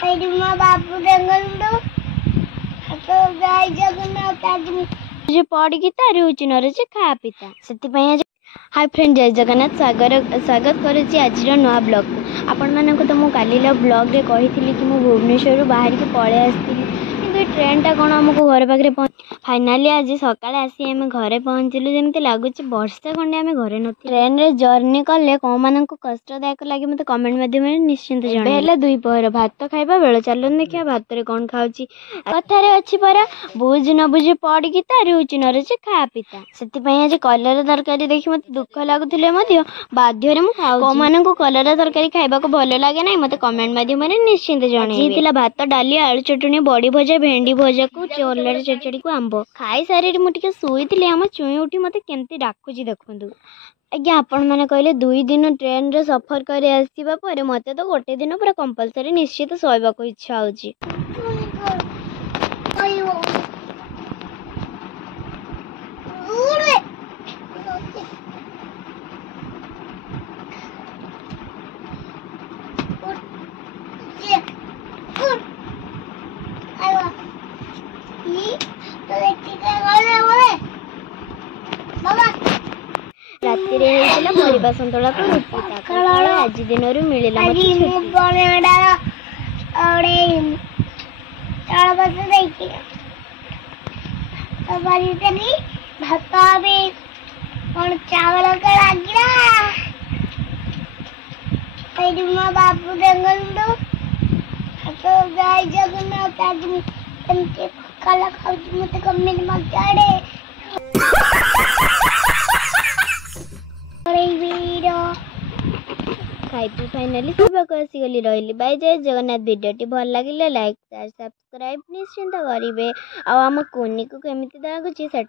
ମୋ ବାବୁ ଦେଖନ୍ତୁ ଜୟ ଜଗନ୍ନାଥ ଆଜି ପଡ଼ିକି ତାରି ହେଉଛି ନରଛି ଖା ପିତା ସେଥିପାଇଁ ଆଜି हाय फ्रेंड जय जगन्नाथ स्वागत करुच्ची आज नया ब्लॉग को आपण तो मुझे कालीर ब्लॉग रे कही कि मुझे भुवनेश्वर बाहर की पलि आसती कि ट्रेन टा कौन आमको घर पाखे फाइनाली आज सका आसी आम घरे पहुँचलु जमी लगुच वर्षा खंडे आम घरे न ट्रेन रे जर्नी कले कौन मान कष्टदायक लगे मत कमेंट माध्यम निश्चिंत जन दुई पहर भात खाइबा बेल चलन देखिए भात रे कौन खाऊची कथार अच्छी परा बुझ न बुझे पड़ी तारी हूँ नरचे खा पिता से आज कलर तरकारी देखी मत दुख लगुले बाध्य कौन कलरा तरकारी खाइबा भल लगे ना मत कमेंट माध्यम निश्चिंत जन भात डाली आलू चटनी बड़ी भजा भेंडी भजा को कलरा चचड़ी को आंब खाई सारी मुझे शुई आम चुई उठी मत केमती डाकुची देखु आज्ञा आपण मैंने कहले 2 दिन ट्रेन रे सफर कर आसवा पर मत तो गोटे दिन पूरा कंपलसरी निश्चित शोवा को इच्छा होची परिबा संतुला को आज दिन मिलला भात चावल मो बाबू देखो जय जगन्नाथ आदमी पकाला खाऊ मत कमेंट मजाड़े खाई पी फाइनाली सुबह आसीगली रही बाय जय जगन्नाथ भिडियोटी भल लगे लाइक सब्सक्राइब निश्चिंत करेंगे आम कुनी को केमी लगुच से